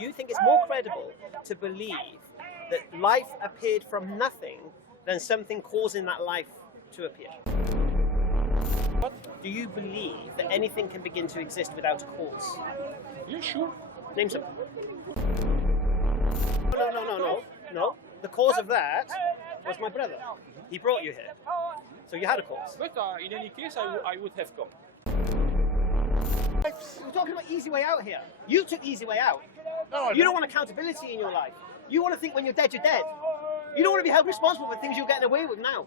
You think it's more credible to believe that life appeared from nothing than something causing that life to appear? What? Do you believe that anything can begin to exist without a cause? You sure? Name some. No. The cause of that was my brother. He brought you here. So you had a cause. But in any case, I would have come. We're talking about easy way out here. You took the easy way out. No, You don't want accountability in your life. You want to think when you're dead, you're dead. You don't want to be held responsible for things you're getting away with now.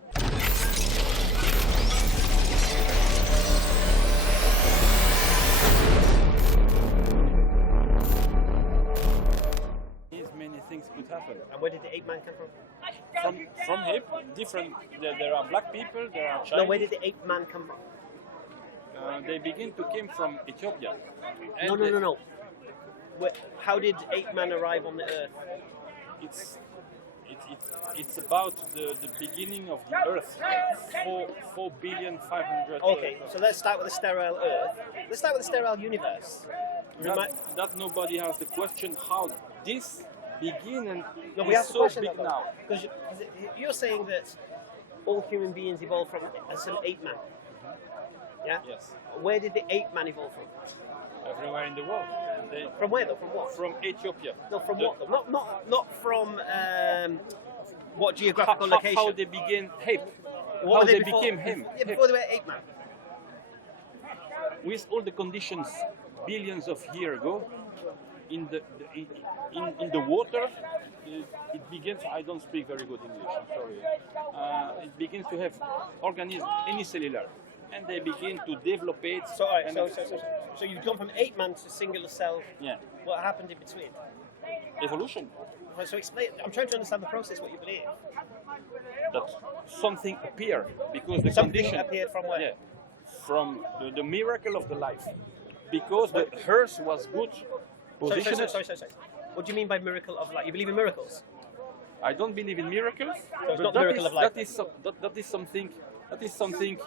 Many things could happen. And where did the ape man come from? From him, different. There are black people. There are Chinese. No, where did the ape man come from? They begin to come from Ethiopia. No. How did ape man arrive on the earth? It's about the beginning of the Earth, 4,500,000,000. Okay, so let's start with the sterile Earth. Let's start with the sterile universe. That nobody has the question how this begin and No, we is have to so question big that now. because you're saying that all human beings evolved from some ape man. Yeah. Yes, Where did the ape man evolve from? everywhere in the world. From where though? From what? From Ethiopia. No, from what though? Not from what geographical location? How they begin ape. What How were they before- became him. Yeah, before they were ape man. With all the conditions billions of years ago in the water, it begins. I don't speak very good English. I'm sorry. It begins to have organisms unicellular, and they begin to develop it. So you've gone from ape man to singular cell. Yeah, What happened in between? evolution. So explain. I'm trying to understand the process. What you believe? That something appeared because the Something condition appeared from where? Yeah, from the miracle of the life, because the earth was good positioned. Sorry. What do you mean by miracle of life? You believe in miracles? I don't believe in miracles. So it's but not the miracle of life. That is something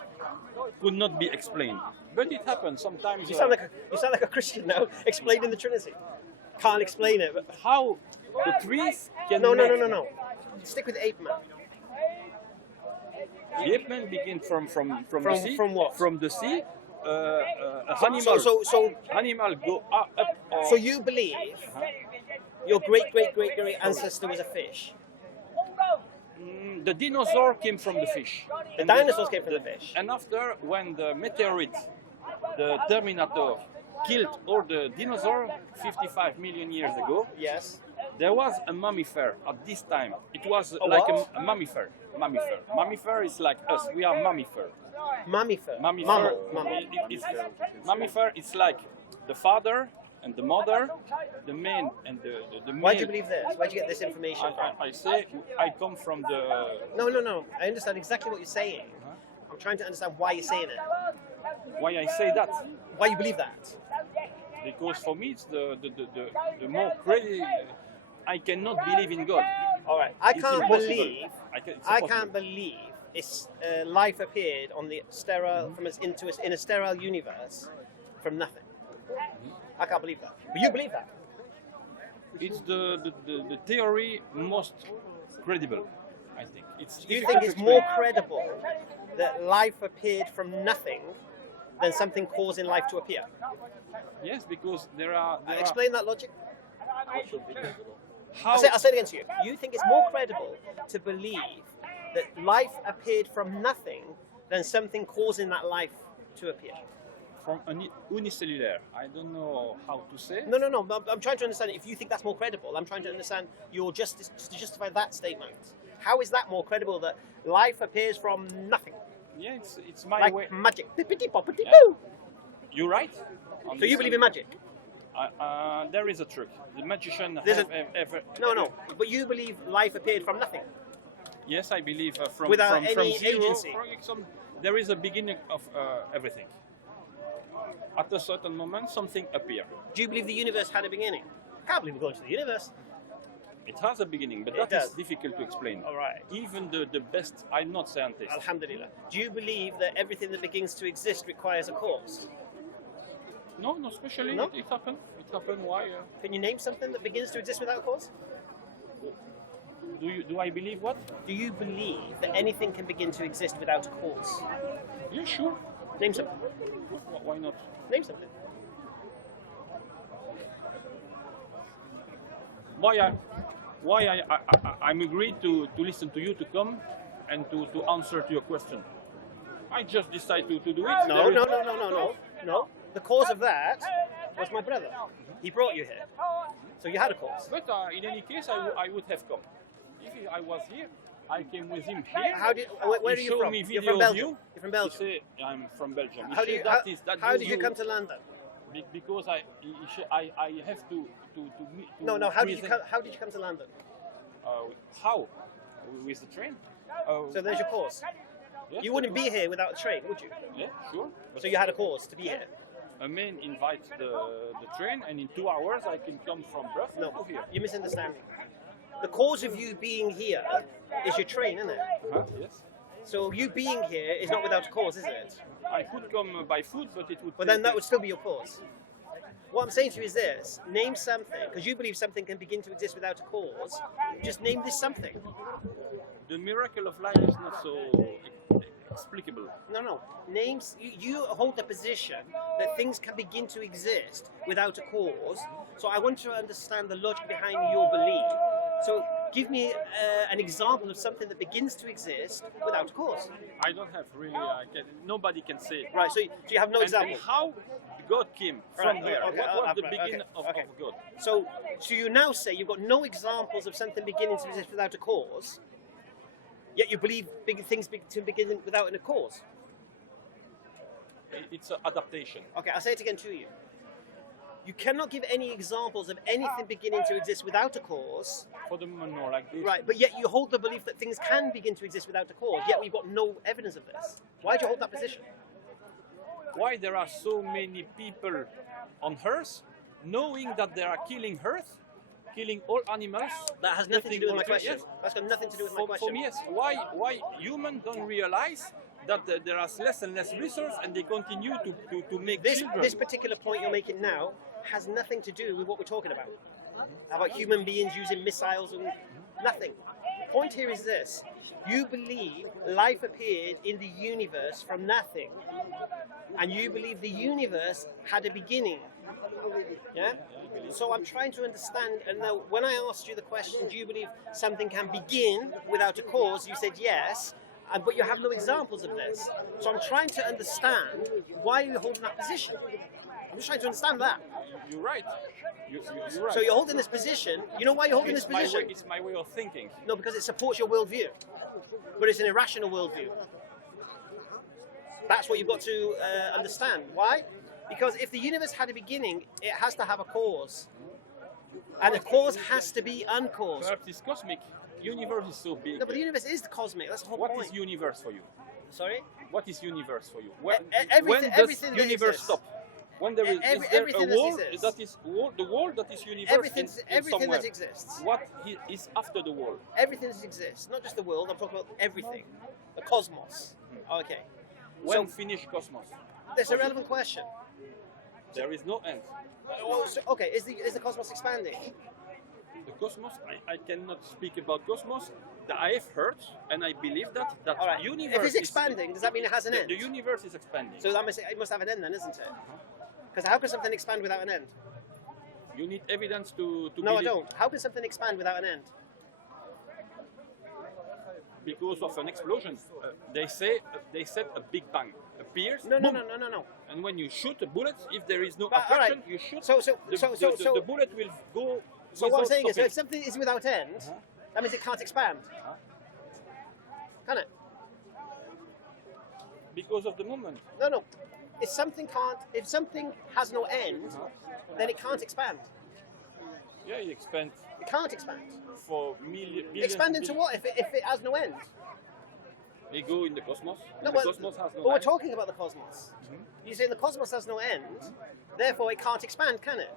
could not be explained. But it happens sometimes. You sound like a Christian now, explaining the Trinity. Can't explain it. But How the trees can no. make- Stick with ape man. The ape man begin from the sea. From what? From the sea. Animal go up. So you believe your great ancestor was a fish? The dinosaur came from the fish. The dinosaurs came from the fish. And after, when the meteorite, the Terminator, killed all the dinosaurs 55 million years ago, Yes. there was a mammifer at this time. It was A like what? a mammifer. Mammifer is like us. We are mammifer. Mammifer. Mammifer. Mammal. Mammifer is like the father and the mother, the man and the male. Why do you believe this? Why do you get this information from? I say I come from the. No. I understand exactly what you're saying. I'm trying to understand why you're saying it. Why I say that? Why you believe that? Because for me it's the more crazy. I cannot believe in God. All right. I It's can't impossible. believe. It's I impossible. can't believe it's life appeared on the sterile in a sterile universe from nothing. I can't believe that. But you believe that. It's the theory most credible. I think. Do you think it's more credible that life appeared from nothing than something causing life to appear? Yes, because there are. Explain that logic. How? I'll say it again to you. You think it's more credible to believe that life appeared from nothing than something causing that life to appear? From unicellular. I don't know how to say. No. I'm trying to understand if you think that's more credible. I'm trying to understand your justice to justify that statement. How is that more credible that life appears from nothing? Yeah, it's my Like way. magic. Pippity poppity Yeah. boo. You're right. So you believe in magic? There is a trick. The magician There's have ever. No. But you believe life appeared from nothing? Yes, I believe from Without from any zero. agency. There is a beginning of everything. At a certain moment, something appears. Do you believe the universe had a beginning? I can't believe we're going to the universe. It has a beginning, but It that is does. difficult to explain. All right. Even the best, I'm not scientist. Alhamdulillah. Do you believe that everything that begins to exist requires a cause? No, especially No? it happened. It happened? Why? Can you name something that begins to exist without a cause? Do I believe what? Do you believe that anything can begin to exist without a cause? Yeah, sure. Name something. Why not? Name something. I'm agreed to listen to you to come and to answer to your question. I just decided to do it. No. The cause of that was my brother. He brought you here. So you had a cause. But in any case, I would have come. If I was here, I came with him here. Where are you from? You're from Belgium. You're from Belgium. Say, I'm from Belgium. How did you come to London? Because I have to meet. No. How did you come to London? How? With the train. So there's your cause. Yeah. You wouldn't be here without a train, would you? Yeah, sure. So you had a cause to be here. A man invites the train, and in 2 hours I can come from Brussels to here. You're misunderstanding. The cause of you being here is your train, isn't it? Yes. So you being here is not without a cause, is it? I could come by foot, but it would. But then that would still be your cause. What I'm saying to you is this: name something, because you believe something can begin to exist without a cause. Just name this something. The miracle of life is not so explicable. No. Names. You hold the position that things can begin to exist without a cause. So I want to understand the logic behind your belief. So give me an example of something that begins to exist without a cause. I don't have really. Nobody can say. Right. So you have no example. And how God came from there? Okay, what was the beginning of God? So you now say you've got no examples of something beginning to exist without a cause. Yet you believe big things to begin without a cause. It's an adaptation. Okay, I'll say it again to you. You cannot give any examples of anything beginning to exist without a cause. For the moment, no, like this. Right, but yet you hold the belief that things can begin to exist without a cause, yet we've got no evidence of this. Why do you hold that position? Why there are so many people on Earth, knowing that they are killing Earth, killing all animals? That has nothing to do with my question. Yes. That's got nothing to do with my question. For me, yes. Why humans don't realize that there are less and less resources and they continue to make children? This particular point you're making now has nothing to do with what we're talking about. About human beings using missiles and nothing. The point here is this. You believe life appeared in the universe from nothing. And you believe the universe had a beginning. Yeah? So I'm trying to understand, and now when I asked you the question, do you believe something can begin without a cause, you said yes, but you have no examples of this. So I'm trying to understand why you're holding that position. I'm just trying to understand that. You're right. You're right. So you're holding this position. You know why you're holding this position? It's my way of thinking. No, because it supports your worldview. But it's an irrational worldview. That's what you've got to understand. Why? Because if the universe had a beginning, it has to have a cause. And the cause has to be uncaused. Perhaps it's cosmic. Universe is so big. No, but the universe is the cosmic. That's the whole point. What is universe for you? Sorry? What is universe for you? When does universe stop? When there is there a wall that is the wall that is universe everything that exists. What is after the wall? Everything that exists, not just the world. I'm talking about everything, the cosmos. Okay. When finish cosmos? That's a relevant question. There is no end. Okay, is the cosmos expanding? The cosmos, I cannot speak about cosmos. I have heard and I believe that right. Universe. If it's expanding, does that mean it has an end? The universe is expanding. So that it must have an end then, isn't it? Because how can something expand without an end? You need evidence to No, I don't. How can something expand without an end? Because of an explosion. They said a big bang appears. No. And when you shoot a bullet, if there is no attraction, right. You shoot. So the bullet will go. So what I'm saying is, if something is without end, that means it can't expand. Can it? Because of the movement. No. If something has no end, then it can't expand. Yeah, you expand. It can't expand. For billions. Expand into what? If it has no end? They go in the cosmos. No, the cosmos has no end. We're talking about the cosmos. You're saying the cosmos has no end, therefore it can't expand, can it?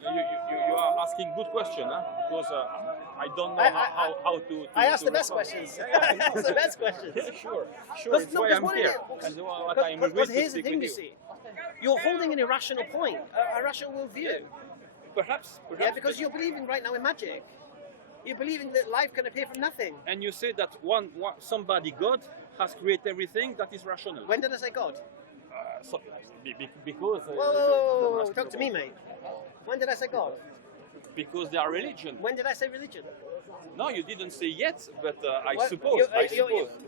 You are asking good question, huh? Because I don't know how to I ask the best respond. questions. I ask the best questions. Sure. That's why I'm here. Because here's the thing, you see. You're holding an irrational point, a irrational worldview. Perhaps. Yeah, because you're believing right now in magic. You're believing that life can appear from nothing. And you say that somebody, God, has created everything that is rational. When did I say God? Because... Whoa, talk to me, mate. When did I say God? Because they are religion. When did I say religion? No, you didn't say yet, but I Well, suppose.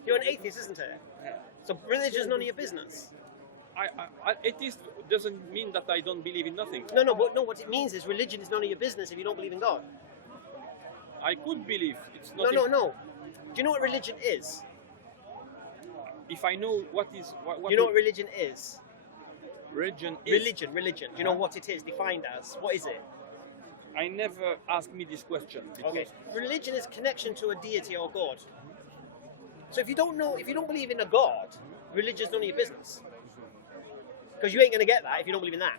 You're an atheist, isn't it? Yeah. So religion is none of your business. Atheist doesn't mean that I don't believe in nothing. No. What it means is religion is none of your business if you don't believe in God. I could believe. It's not. No. Do you know what religion is? If I know what is... What you know what religion is? Religion is... Religion. Do you know what it is defined as? What is it? I never asked me this question. Okay. Religion is connection to a deity or God. So if you don't believe in a God, religion is none of your business. Because you ain't going to get that if you don't believe in that.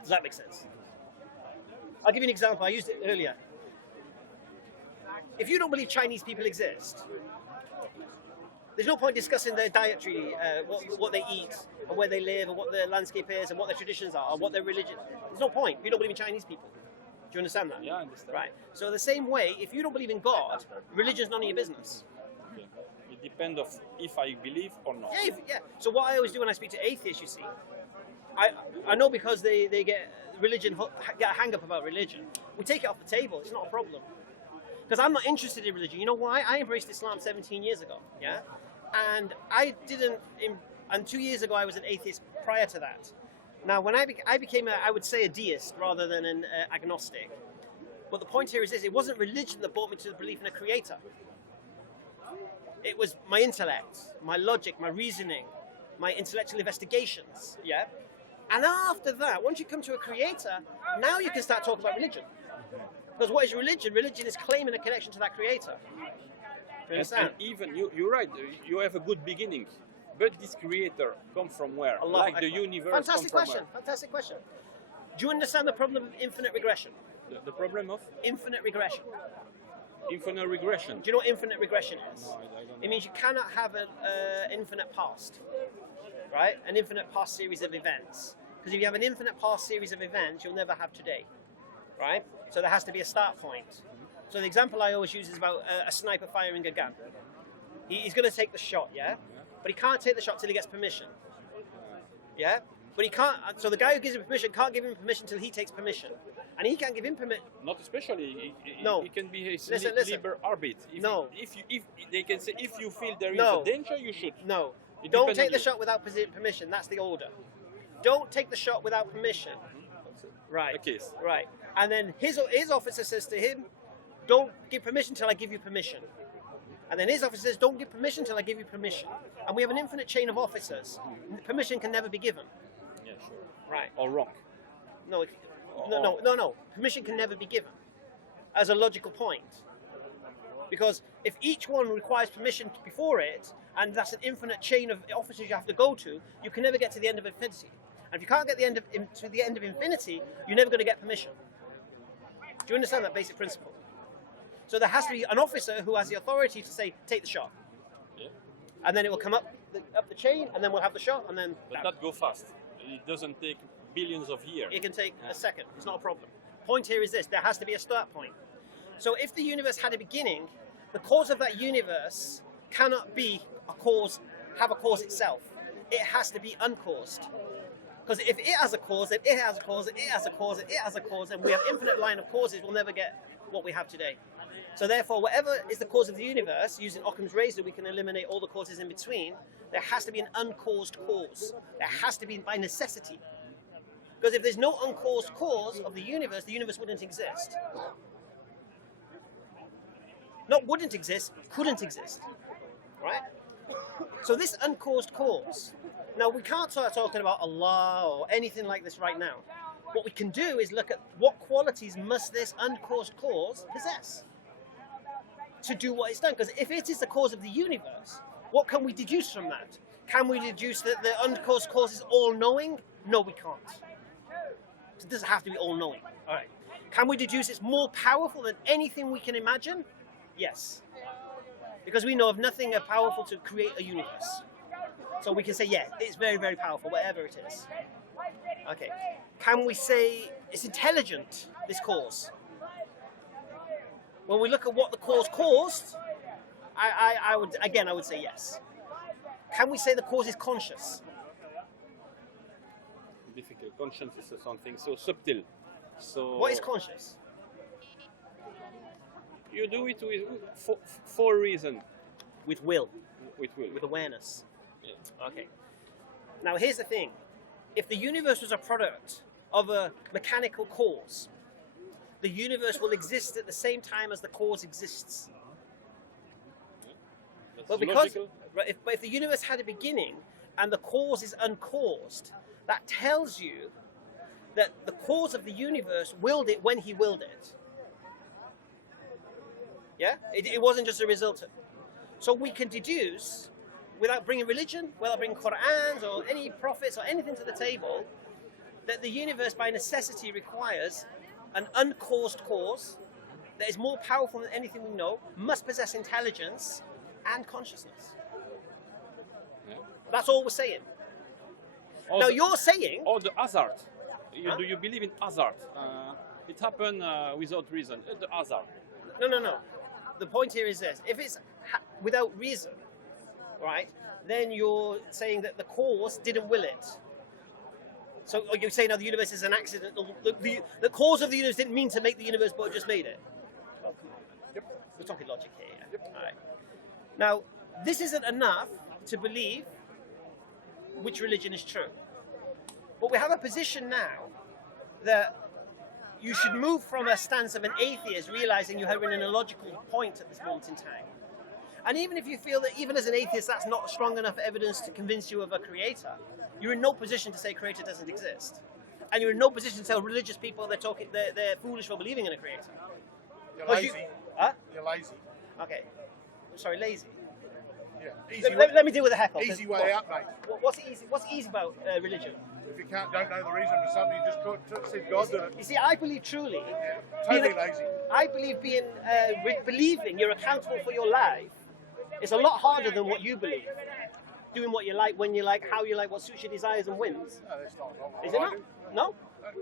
Does that make sense? I'll give you an example. I used it earlier. If you don't believe Chinese people exist, there's no point discussing their dietary, what they eat, and where they live, and what their landscape is, and what their traditions are, and what their religion. There's no point if you don't believe in Chinese people. Do you understand that? Yeah, I understand. Right. So the same way, if you don't believe in God, religion's none of your business. Okay. It depends of if I believe or not. Yeah. So what I always do when I speak to atheists, you see, I know because they get religion, get a hang up about religion. We take it off the table. It's not a problem. Because I'm not interested in religion. You know why? I embraced Islam 17 years ago. Yeah. And I didn't. And 2 years ago, I was an atheist prior to that. Now, when I became, I would say, a deist rather than an agnostic. But the point here is this: it wasn't religion that brought me to the belief in a creator. It was my intellect, my logic, my reasoning, my intellectual investigations. Yeah. And after that, once you come to a creator, now you can start talking about religion. Because what is religion? Religion is claiming a connection to that creator. You understand? And even you're right. You have a good beginning. But this creator come from where? Allah, like the universe. Fantastic come from question. Fantastic question. Do you understand the problem of infinite regression? Where? The problem of Infinite regression. infinite regression. Do you know what infinite regression is? No, I don't know. It means you cannot have an infinite past, right? An infinite past series of events. Because if you have an infinite past series of events, you'll never have today, right? So there has to be a start point. So the example I always use is about a sniper firing a gun. He's going to take the shot, yeah? But he can't take the shot till he gets permission. Yeah? But he can't, so the guy who gives him permission can't give him permission till he takes permission. And he can't give him permission. Not especially. No. It can be his Listen. liber arbit. No. If they can say if you feel there is No. a danger, you should. No. It Don't depends take on the you. shot without permission. That's the order. Don't take the shot without permission. Right. The case. Right. And then his officer says to him, don't give permission till I give you permission. And then his officer says, don't give permission till I give you permission. And we have an infinite chain of officers. Permission can never be given. Yeah, sure. Right. Or wrong. No. No. Permission can never be given as a logical point. Because if each one requires permission before it, and that's an infinite chain of officers you have to go to, you can never get to the end of infinity. And if you can't get to the end of infinity, you're never going to get permission. Do you understand that basic principle? So there has to be an officer who has the authority to say, take the shot. Yeah. And then it will come up the chain, and then we'll have the shot, and then... But not go fast. It doesn't take billions of years. It can take a second. It's not a problem. Point here is this. There has to be a start point. So if the universe had a beginning, the cause of that universe cannot be have a cause itself. It has to be uncaused. Because if it has a cause, then it has a cause, it has a cause, it has a cause, and we have infinite line of causes, we'll never get what we have today. So therefore, whatever is the cause of the universe, using Occam's razor, we can eliminate all the causes in between. There has to be an uncaused cause. There has to be by necessity. Because if there's no uncaused cause of the universe wouldn't exist. Not wouldn't exist, couldn't exist. Right? So this uncaused cause. Now, we can't start talking about Allah or anything like this right now. What we can do is look at what qualities must this uncaused cause possess to do what it's done. Because if it is the cause of the universe, what can we deduce from that? Can we deduce that the uncaused cause is all-knowing? No, we can't. It doesn't have to be all-knowing. All right. Can we deduce it's more powerful than anything we can imagine? Yes. Because we know of nothing powerful to create a universe. So we can say, yeah, it's very, very powerful, whatever it is. Okay. Can we say it's intelligent, this cause? When we look at what the cause caused, I would say yes. Can we say the cause is conscious? Difficult. Conscience is something so subtle. So What is conscious? you do it for a reason. With will, With will. with awareness. Yeah. Okay. Now here's the thing. If the universe was a product of a mechanical cause, the universe will exist at the same time as the cause exists. That's But because, logical. right, if the universe had a beginning and the cause is uncaused, that tells you that the cause of the universe willed it when he willed it. Yeah? It wasn't just a result of. So we can deduce, without bringing religion, without bringing Qur'ans or any prophets or anything to the table, that the universe by necessity requires an uncaused cause that is more powerful than anything we know, must possess intelligence and consciousness. Yeah. That's all we're saying. Or Now the- you're saying, Or the hazard. Huh? Do you believe in hazard? It happened without reason. The hazard. no. The point here is this: if it's without reason, right, then you're saying that the cause didn't will it. So you're saying now the universe is an accident. The cause of the universe didn't mean to make the universe, but just made it. Well, come on. Yep. We're talking logic here. Yeah? All right. Now, this isn't enough to believe which religion is true. But we have a position now that you should move from a stance of an atheist, realizing you have an illogical point at this moment in time. And even if you feel that even as an atheist that's not strong enough evidence to convince you of a creator, you're in no position to say creator doesn't exist. And you're in no position to tell religious people they're foolish for believing in a creator. You're 'Cause lazy. Huh? You're lazy. Okay. Sorry, lazy. Yeah. Easy, Let me deal with the heckle. easy way out, mate. What's easy? What's easy about religion? If you don't know the reason for something, you just said God did it. You see, I believe truly. Totally being lazy. I believe believing you're accountable for your life is a lot harder than what you believe. Doing what you like, when you like, how you like, what suits your desires and whims. No, that's not wrong. Is it not? No?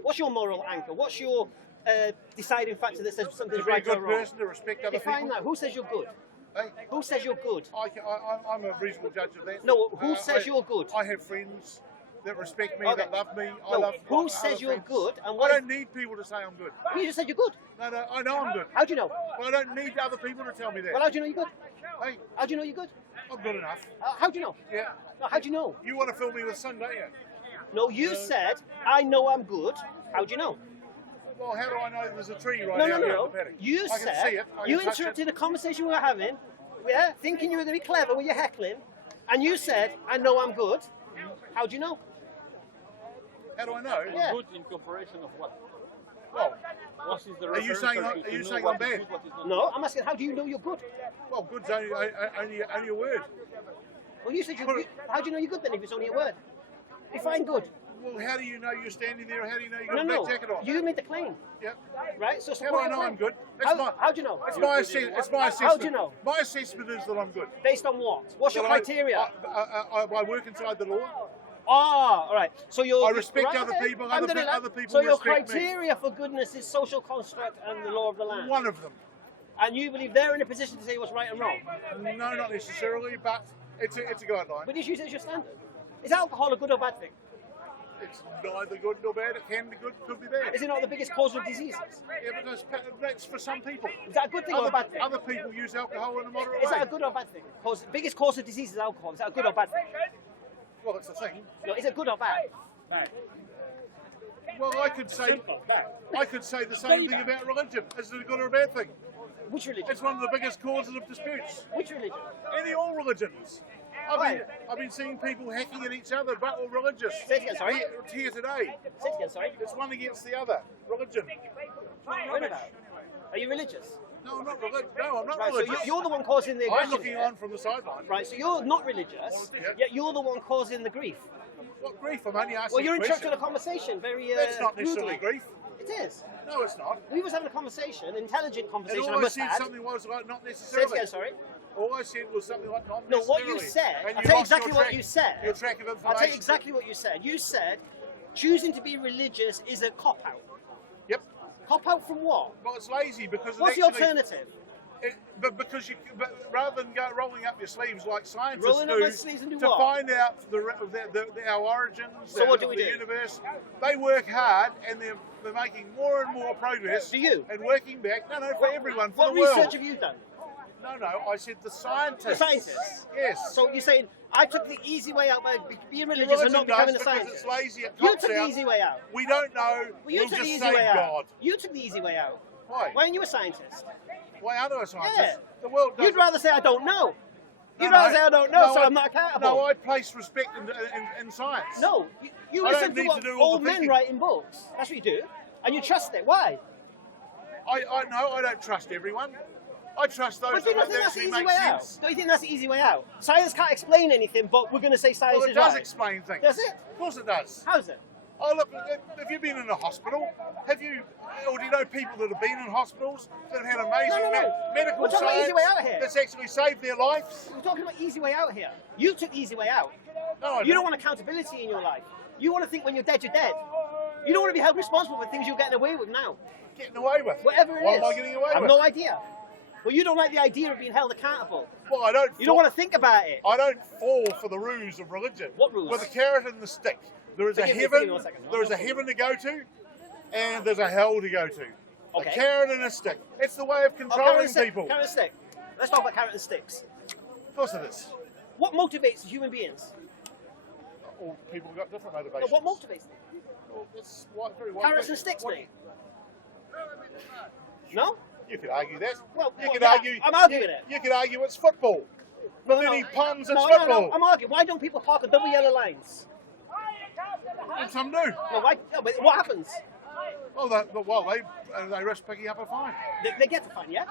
What's your moral anchor? What's your deciding factor that says To something's be a right or good wrong? person, to respect other Define people. that. Who says you're good? Hey, Who says you're good? I'm a reasonable judge of that. No, who says you're good? I have friends that respect me, Okay. that love me. I No, love who other says you're friends. good and I what? don't need people to say I'm good. You just said you're good. No, I know I'm good. How do you know? But I don't need other people to tell me that. Well, how do you know you're good? Hey, How do you know you're good? I'm good enough. How do you know? Yeah. No, how do you know? You want to fill me with sun, don't you? No, you said, I know I'm good. How do you know? Well, how do I know there's a tree right No, out no, here in no. the paddock? You I can said, see it. I you can touch interrupted it. a conversation we were having, yeah, thinking you were going to be clever when you're heckling, and you said, I know I'm good. How do you know? How do I know? Yeah. Good in comparison of what? Well, What is the Are you reference saying to- I'm- to are you know saying what I'm is bad? good, what is not No, I'm asking, how do you know you're good? well, good's only a word. Well, you said you're good. How do you know you're good then if it's only a word? Define good. Well, how do you know you're standing there? How do you know you got No, a no. black jacket on? You made the claim, Yep. right? So How do support I your know claim. I'm good? That's How do you know? It's my assessment. How do you know? My assessment is that I'm good. Based on what? What's your That I- criteria? I work inside the law. Ah, all right. So you're. I respect right, other okay. people, Alhamdulillah. other people So your respect me. criteria for goodness is social construct and the law of the land. One of them. And you believe they're in a position to say what's right and wrong. No, not necessarily, but it's a guideline. But just use it as your standard. Is alcohol a good or bad thing? It's neither good nor bad. It can be good, could be bad. Is it not the biggest cause of diseases? Yeah, but that's for some people. Is that a good thing or a bad thing? Other people use alcohol in a moderate Is way. that a good or bad thing? Biggest cause of disease is alcohol. Is that a good or bad thing? Well, it's a thing. No, is it good or bad? Well, I could say the same thing about religion. Is it a good or a bad thing? Which religion? It's one of the biggest causes of disputes. Which religion? All religions. I've been seeing people hacking at each other, but all religious. Say it again, sorry. Here today. Say it again, sorry. It's one against the other. Religion. What about? Are you religious? No, I'm not religious. No, I'm not Right, so religious. you're the one causing the I'm aggression. looking here. on from the sideline. Right, so you're not religious, Yeah. yet you're the one causing the grief. What grief? I'm only asking Well, you're a question. interrupting a conversation very That's not necessarily rudely. grief. It is. No, it's not. We was having a conversation, an intelligent And conversation, all I I must said add. something was like not Say it necessarily. again, sorry. All I said was something like not No, what you necessarily. said, And I'll you tell you lost your exactly what track- you said. Your track of information. I'll tell you exactly what you said. You said choosing to be religious is a cop-out. Yep. Cop-out from what? Well, it's lazy because What's it the actually, alternative? but because rather than rolling up your sleeves like scientists Rolling up do my sleeves and do to what? find out our origins, So what do we the do? universe, they work hard and they're making more and more progress. Do you? And working back. No, for everyone, for What the world. research have you done? No, I said the scientists. The scientists? Yes. So you're saying I took the easy way out by being religious and not becoming a because scientist? it's lazy. It You cops took the out. easy way out. We don't know. Well, you we'll took the just easy say way out. God. You took the easy way out. Why? Why aren't you a scientist? Why aren't I a scientist? Yeah. The world doesn't. You'd rather say I don't know. No, You'd rather no. say I don't know, No, so I- I'm not accountable. No, I place respect in science. No, you I listen don't to need what to do all old the men thinking. write in books. That's what you do, and you trust it. Why? I don't trust everyone. I trust those But do you not that think that's the actually easy make way sense. out? Don't you think that's the easy way out? Science can't explain anything, but we're going to say science Well, it is does right. explain things. Does it? Of course it does. How's it? Oh, look, have you been in a hospital? Or do you know people that have been in hospitals that have had amazing No. medical We're talking about science easy way out here. that's actually saved their lives? We're talking about easy way out here. You took the easy way out. No, I You don't want accountability in your life. You want to think when you're dead, you're dead. You don't want to be held responsible for things you're getting away with now. Getting away with. Whatever it What is. am I getting away I have with? no idea. Well, you don't like the idea of being held accountable. Well, I don't. You don't want to think about it. I don't fall for the ruse of religion. What ruse? With a carrot and the stick. There is Forgive a me heaven. 1 second. There is a heaven to go to, and there's a hell to go to. Okay. A carrot and a stick. It's the way of Oh, carrot controlling and stick. people. Carrot and stick. Let's talk about carrot and sticks. Of course it is. What motivates human beings? All people have got different No, motivations. what motivates them? Well, it's very wide. Carrots and sticks, mate. No? You could argue that. Well, you well, could yeah, argue. I'm arguing it. You could argue it's football. For many puns, it's no, football. I'm arguing. Why don't people park on double yellow lines? And some do. No, why? No, but what happens? Well, they risk picking up a fine. They get the fine, yeah?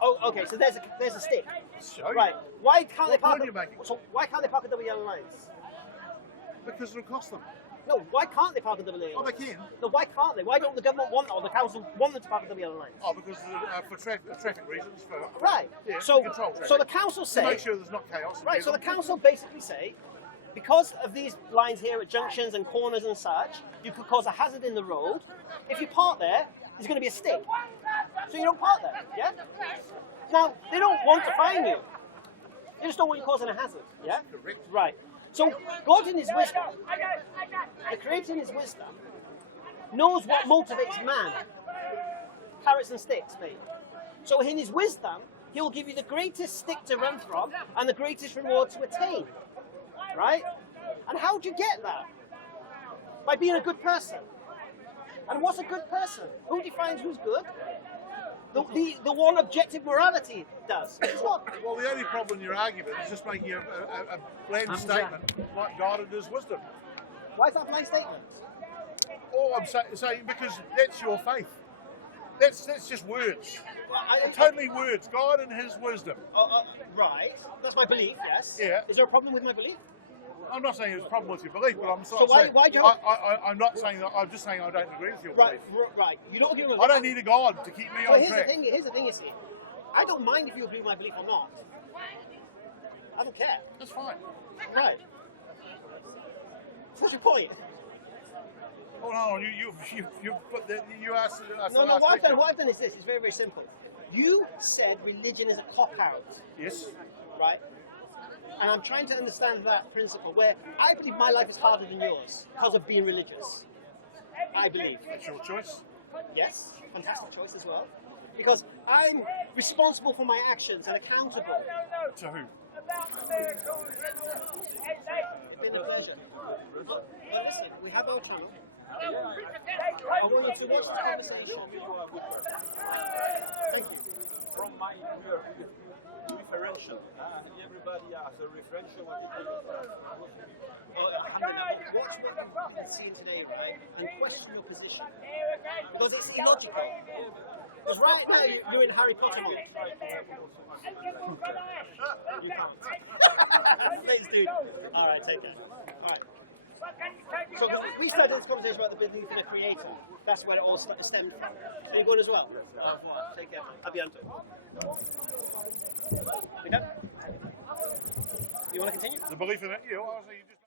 Oh, okay. So there's a stick. Show you. Right. Why can't they What park? point are you making? So why can't they park on double yellow lines? Because it'll cost them. No, why can't they park on double yellow Oh, lines? they can. No, why can't they? Why don't the government want or the council want them to park on double yellow lines? Oh, because for traffic reasons. Right. Yeah, So, control traffic. so the council To say. make sure there's not chaos. Right, so the council basically say, because of these lines here at junctions and corners and such, you could cause a hazard in the road. If you park there, there's going to be a stick. So you don't park there, yeah? Now, they don't want to fine you. They just don't want you causing a hazard, yeah? Correct. Right. So God in his wisdom, the creator in his wisdom, knows what motivates man. Carrots and sticks, mate. So in his wisdom, he will give you the greatest stick to run from and the greatest reward to attain. Right? And how do you get that? By being a good person. And what's a good person? Who defines who's good? The one objective morality does. It's what? Well, the only problem in your argument is just making a bland Hamza. statement like God and his wisdom. Why is that a blind statement? All I'm saying because that's your faith. That's just words. I- Totally words. God and his wisdom. Right. That's my belief, yes. Yeah. Is there a problem with my belief? I'm not saying there's a problem with your belief, but I'm So why- saying why do you- I'm not saying that. I'm just saying I don't agree with your Right, belief. right. You don't agree with I don't need a God to keep me So on here's track. the thing. Here's the thing. You see, I don't mind if you agree with my belief or not. I don't care. That's fine. Right. What's your point? Hold on. You put the, you asked. No, what I've done is this. It's very, very simple. You said religion is a cop-out, Yes. right? And I'm trying to understand that principle where I believe my life is harder than yours because of being religious. I believe. That's your choice. Yes, fantastic choice as well. Because I'm responsible for my actions and accountable. To who? It's been a pleasure. Listen, we have our channel. I want you to watch the conversation. Thank you. From my referential, everybody has a referential. Watch what you've been seeing today, right? And question your position. Because it's illogical. Because right now you're in Harry Potter mode. You can't. Please do. Alright, take care. Alright. So we we started this conversation about the belief in a creator. That's where it all stemmed from. Are you going as well? Take care. A bientôt. We done? You want to continue? The belief in it, you know, you just.